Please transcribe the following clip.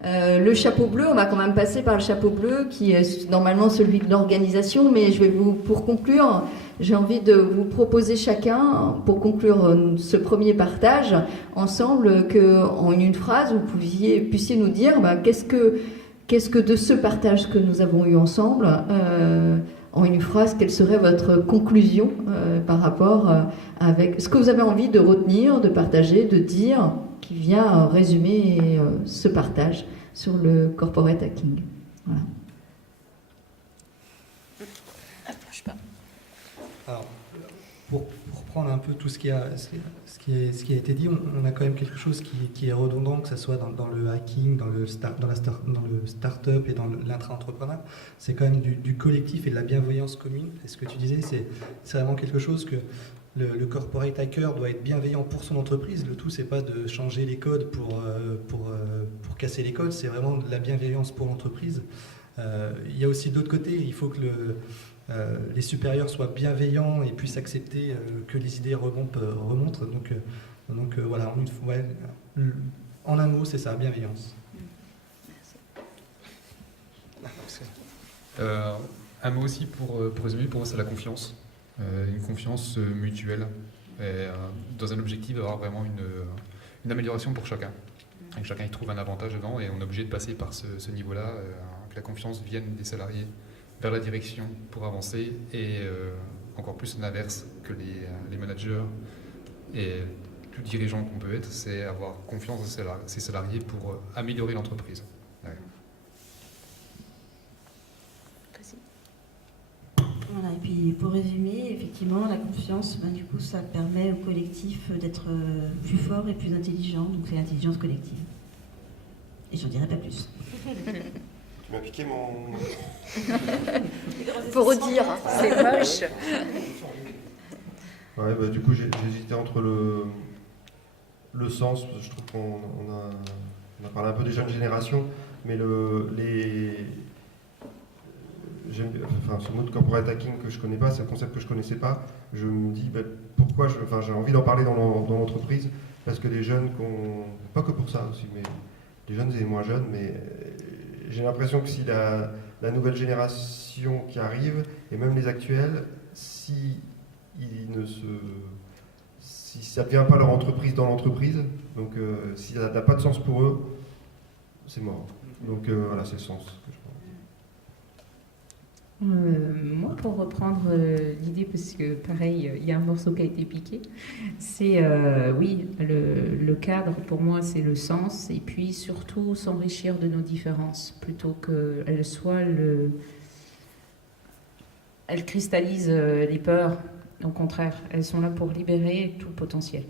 Le chapeau bleu, on va quand même passer par le chapeau bleu qui est normalement celui de l'organisation, mais pour conclure, j'ai envie de vous proposer chacun, pour conclure ce premier partage ensemble, qu'en une phrase vous puissiez nous dire qu'est-ce que de ce partage que nous avons eu ensemble, en une phrase, quelle serait votre conclusion par rapport avec ce que vous avez envie de retenir, de partager, de dire, qui vient résumer ce partage sur le corporate hacking. Voilà. Alors, pour reprendre un peu tout ce qui a été dit, on a quand même quelque chose qui est redondant, que ce soit dans le hacking, dans le start-up et dans l'intra-entrepreneur. C'est quand même du collectif et de la bienveillance commune. Et ce que tu disais, c'est vraiment quelque chose que le corporate hacker doit être bienveillant pour son entreprise. Le tout, c'est pas de changer les codes pour casser les codes, c'est vraiment de la bienveillance pour l'entreprise. Il y a aussi d'autre côté, il faut que les supérieurs soient bienveillants et puissent accepter que les idées remontent. Donc voilà, en un mot, c'est ça, bienveillance. Un mot aussi pour résumer, pour moi c'est la confiance. Une confiance mutuelle dans un objectif d'avoir vraiment une amélioration pour chacun. Et que chacun y trouve un avantage dedans et on est obligé de passer par ce niveau-là, que la confiance vienne des salariés vers la direction pour avancer et encore plus l'inverse, que les managers et tout dirigeant qu'on peut être, c'est avoir confiance dans ses salariés pour améliorer l'entreprise. Ouais. Voilà, et puis pour résumer, effectivement, la confiance, du coup, ça permet au collectif d'être plus fort et plus intelligent, donc c'est l'intelligence collective. Et j'en dirai pas plus. Tu m'as piqué mon... Faut redire. C'est moche. Ouais, du coup, j'ai hésité entre le sens, parce que je trouve qu'on a parlé un peu des jeunes générations, mais ce mot de corporate hacking que je connais pas, c'est un concept que je connaissais pas. Je me dis pourquoi j'ai envie d'en parler dans l'entreprise, parce que les jeunes, pas que pour ça aussi, mais les jeunes et les moins jeunes, mais j'ai l'impression que si la nouvelle génération qui arrive, et même les actuels, si ça ne devient pas leur entreprise dans l'entreprise, donc si ça n'a pas de sens pour eux, c'est mort. Donc voilà, c'est le sens que je pense. Moi, pour reprendre l'idée, parce que pareil, il y a un morceau qui a été piqué, c'est oui, le cadre pour moi c'est le sens, et puis surtout s'enrichir de nos différences, plutôt qu'elles soient elles cristallisent les peurs, au contraire, elles sont là pour libérer tout potentiel.